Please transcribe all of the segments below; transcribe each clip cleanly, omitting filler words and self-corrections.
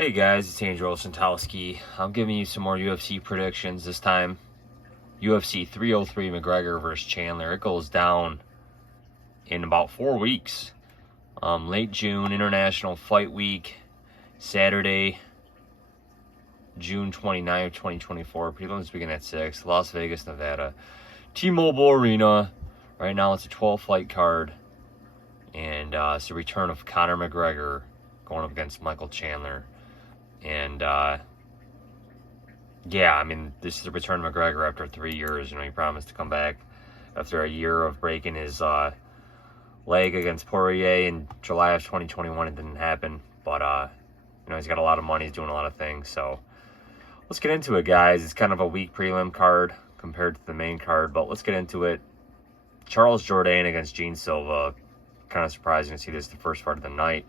Hey guys, it's Andrew Olszentowski. I'm giving you some more UFC predictions. This time, UFC 303 McGregor versus Chandler. It goes down in about 4 weeks. Late June, International Fight Week, Saturday, June 29th, 2024. Prelims begin at 6, Las Vegas, Nevada. T-Mobile Arena. Right now it's a 12-fight card. And it's the return of Conor McGregor going up against Michael Chandler. And, yeah, I mean, this is the return of McGregor after 3 years. You know, he promised to come back after a year of breaking his leg against Poirier in July of 2021. It didn't happen. But, you know, he's got a lot of money. He's doing a lot of things. So, let's get into it, guys. It's kind of a weak prelim card compared to the main card. But let's get into it. Charles Jourdain against Gene Silva. Kind of surprising to see this the first part of the night.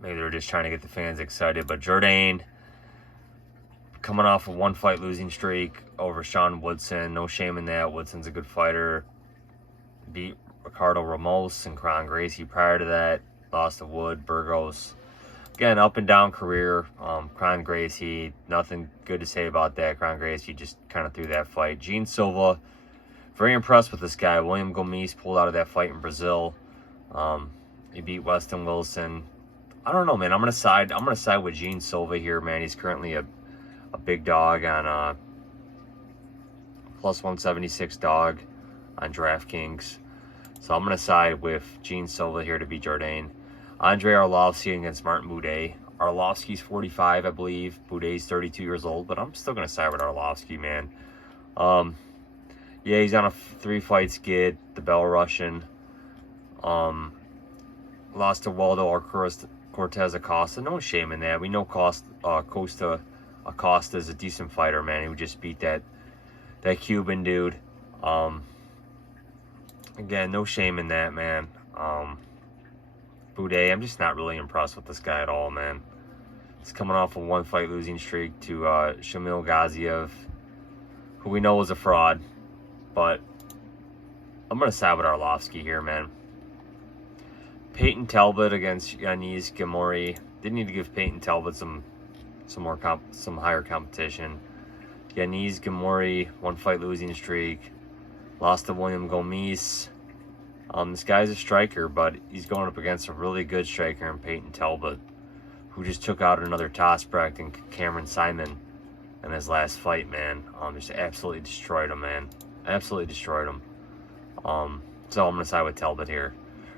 Maybe they're just trying to get the fans excited. But Jourdain, coming off a one-fight losing streak over Sean Woodson. No shame in that. Woodson's a good fighter. Beat Ricardo Ramos and Kron Gracie prior to that. Lost to Wood, Burgos. Again, up and down career. Kron Gracie, nothing good to say about that. Kron Gracie just kind of threw that fight. Gene Silva, very impressed with this guy. William Gomes pulled out of that fight in Brazil. He beat Weston Wilson. I don't know, man. I'm gonna side with Gene Silva here, man. He's currently a big dog on plus 176 dog on DraftKings. So I'm gonna side with Gene Silva here to beat Jourdain. Andre Arlovski against Martin Buday. Arlovski's 45, I believe. Buday's 32 years old, but I'm still gonna side with Arlovski, man. Yeah, he's on a 3-fight skid. The Bell Russian. Lost to Waldo Cortez Acosta. No shame in that. We know Costa Acosta is a decent fighter, man. He would just beat that Cuban dude. Again, no shame in that, man. Buday, I'm just not really impressed with this guy at all, man. He's coming off a one-fight losing streak to Shamil Gaziev, who we know was a fraud. But I'm going to side with Arlovski here, man. Peyton Talbott against Yanis Gamori. They need to give Peyton Talbott some higher competition. Yanis Gamori, one-fight losing streak. Lost to William Gomes. This guy's a striker, but he's going up against a really good striker in Peyton Talbott, who just took out another Tosprecht and Cameron Simon in his last fight, man. Just absolutely destroyed him, man. Absolutely destroyed him. So I'm going to side with Talbot here.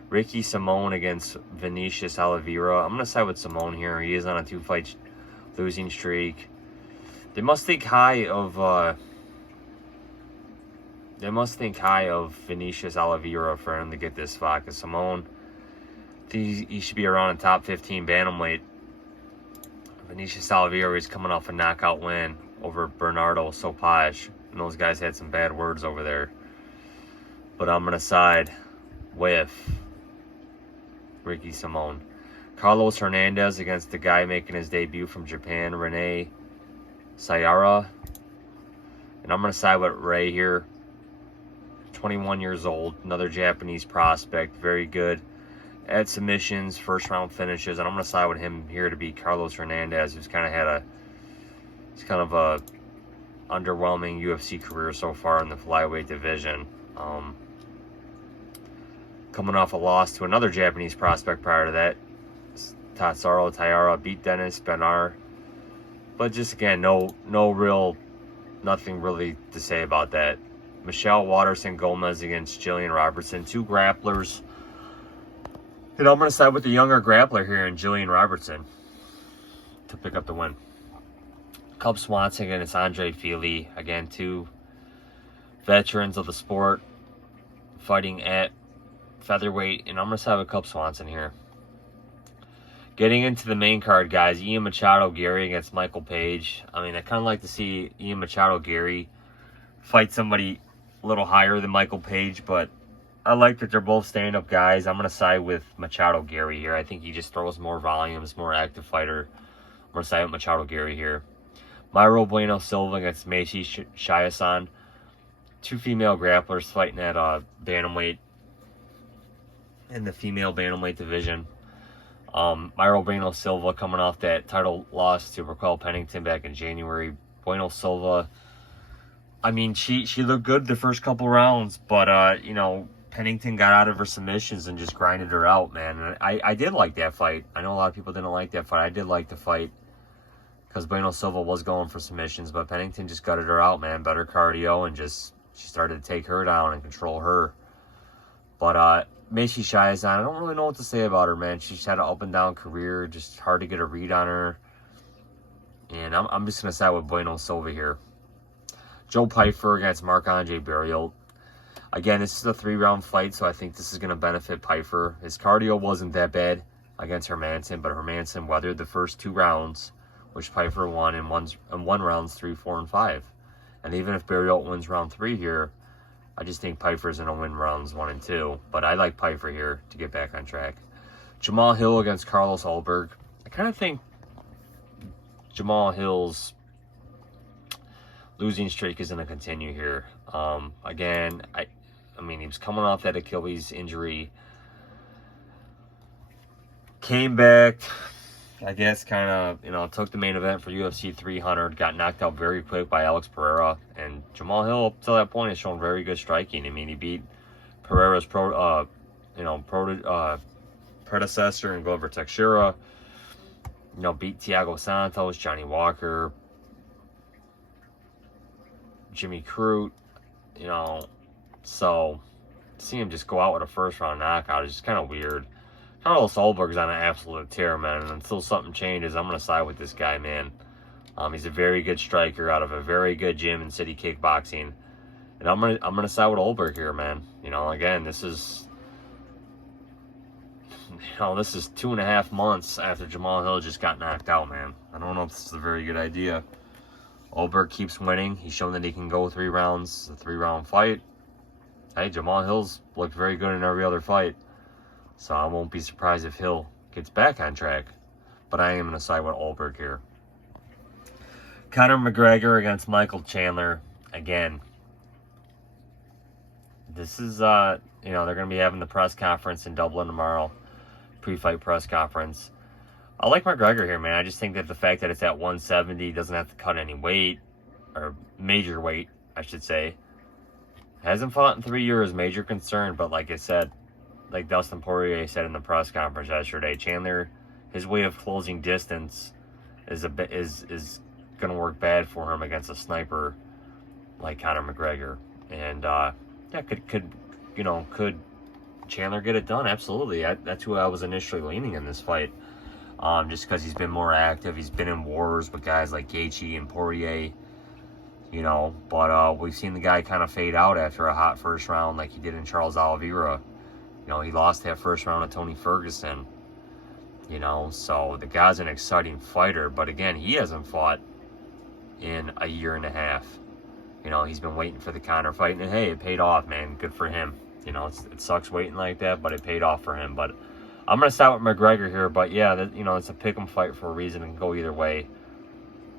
Ricky Simone against Vinicius Oliveira. I'm going to side with Simone here. He is on a 2-fight losing streak. They must think high of Vinicius Oliveira for him to get this spot. Because Simone, he should be around a top 15 bantamweight. Vinicius Oliveira is coming off a knockout win over Bernardo Sopaj. And those guys had some bad words over there. But I'm going to side with Ricky Simone. Carlos Hernandez against the guy making his debut from Japan, Rene Sayara. And I'm going to side with Ray here. 21 years old, another Japanese prospect, very good at submissions, first-round finishes. And I'm going to side with him here to beat Carlos Hernandez, who's kind of a underwhelming UFC career so far in the flyweight division. Coming off a loss to another Japanese prospect prior to that, Tatsuro Taira beat Dennis Benar. But just again, nothing really to say about that. Michelle Waterson Gomez against Jillian Robertson, 2 grapplers. And I'm going to side with the younger grappler here in Jillian Robertson to pick up the win. Cub Swanson against Andre Fili. Again, 2 veterans of the sport fighting at featherweight. And I'm going to side with Cub Swanson here. Getting into the main card, guys. Ian Machado Garry against Michael Page. I mean, I kind of like to see Ian Machado Garry fight somebody a little higher than Michael Page, but I like that they're both stand-up guys. I'm going to side with Machado Garry here. I think he just throws more volumes, more active fighter. I'm going to side with Machado Garry here. Myro Bueno Silva against Meiji Shiasan. 2 female grapplers fighting at bantamweight in the female bantamweight division. Bueno Silva coming off that title loss to Raquel Pennington back in January. Bueno Silva, I mean, she looked good the first couple rounds, but, you know, Pennington got out of her submissions and just grinded her out, man. And I did like that fight. I know a lot of people didn't like that fight. I did like the fight because Bueno Silva was going for submissions, but Pennington just gutted her out, man. Better cardio, and just she started to take her down and control her. But Meisei Shiazan, I don't really know what to say about her, man. She's had an up and down career, just hard to get a read on her. And I'm just gonna side with Bueno Silva here. Joe Pyfer against Marc-Andre Barriault. Again, this is a 3-round fight, so I think this is going to benefit Pyfer. His cardio wasn't that bad against Hermansson, but Hermansson weathered the first 2 rounds, which Pyfer won in one rounds 3, 4, and 5. And even if Barriault wins round 3 here, I just think Pyfer's going to win rounds 1 and 2. But I like Pyfer here to get back on track. Jamal Hill against Carlos Ulberg. I kind of think Jamal Hill's losing streak is going to continue here. Again, I mean, he was coming off that Achilles injury. Came back, I guess, kind of, you know, took the main event for UFC 300. Got knocked out very quick by Alex Pereira. And Jamal Hill, up to that point, has shown very good striking. I mean, he beat Pereira's predecessor and Glover Teixeira. You know, beat Thiago Santos, Johnny Walker, Jimmy Crute, you know. So, see him just go out with a first-round knockout is just kind of weird. Carlos Ulberg's on an absolute tear, man, and until something changes, I'm going to side with this guy, man. He's a very good striker out of a very good gym in City Kickboxing. And I'm gonna side with Ulberg here, man. You know, again, this is 2.5 months after Jamal Hill just got knocked out, man. I don't know if this is a very good idea. Ulberg keeps winning. He's shown that he can go 3 rounds, a 3-round fight. Hey, Jamal Hill's looked very good in every other fight. So I won't be surprised if Hill gets back on track. But I am going to side with Ulberg here. Conor McGregor against Michael Chandler. Again, this is, they're going to be having the press conference in Dublin tomorrow. Pre-fight press conference. I like McGregor here, man. I just think that the fact that it's at 170, doesn't have to cut any weight, or major weight, I should say. Hasn't fought in 3 years, major concern, but like I said, like Dustin Poirier said in the press conference yesterday, Chandler, his way of closing distance is going to work bad for him against a sniper like Conor McGregor. And could Chandler get it done? Absolutely. That's who I was initially leaning in this fight. Just because he's been more active. He's been in wars with guys like Gaethje and Poirier, you know. But we've seen the guy kind of fade out after a hot first round like he did in Charles Oliveira. You know, he lost that first round to Tony Ferguson, you know. So the guy's an exciting fighter. But again, he hasn't fought in a year and a half. You know, he's been waiting for the Conor fight. And hey, it paid off, man. Good for him. You know, it sucks waiting like that, but it paid off for him. But I'm going to start with McGregor here, but yeah, it's a pick'em fight for a reason and can go either way.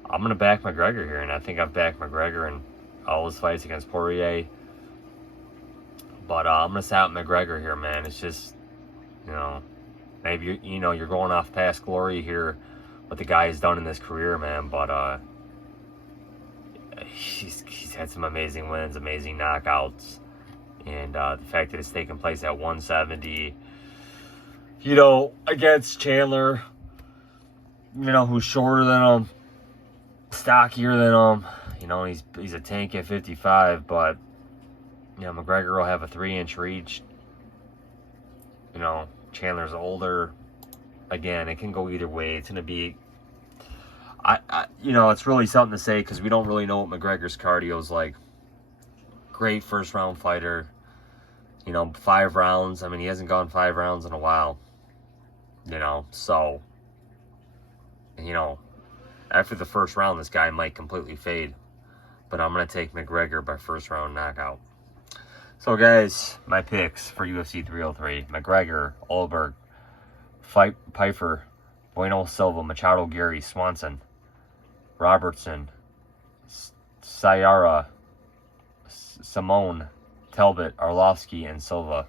I'm going to back McGregor here, and I think I've backed McGregor in all his fights against Poirier. But I'm going to start with McGregor here, man. It's just, maybe, you're going off past glory here, what the guy has done in his career, man. But he's had some amazing wins, amazing knockouts. And the fact that it's taking place at 170, against Chandler, who's shorter than him, stockier than him. He's a tank at 55, but, McGregor will have a 3-inch reach. Chandler's older. Again, it can go either way. It's going to be, it's really something to say because we don't really know what McGregor's cardio is like. Great first-round fighter. 5 rounds. I mean, he hasn't gone 5 rounds in a while. So, after the first round, this guy might completely fade. But I'm going to take McGregor by first-round knockout. So, guys, my picks for UFC 303. McGregor, Ulberg, Pyfer, Bueno Silva, Machado Garry, Swanson, Robertson, Sayara, Simone, Talbott, Arlovski, and Silva.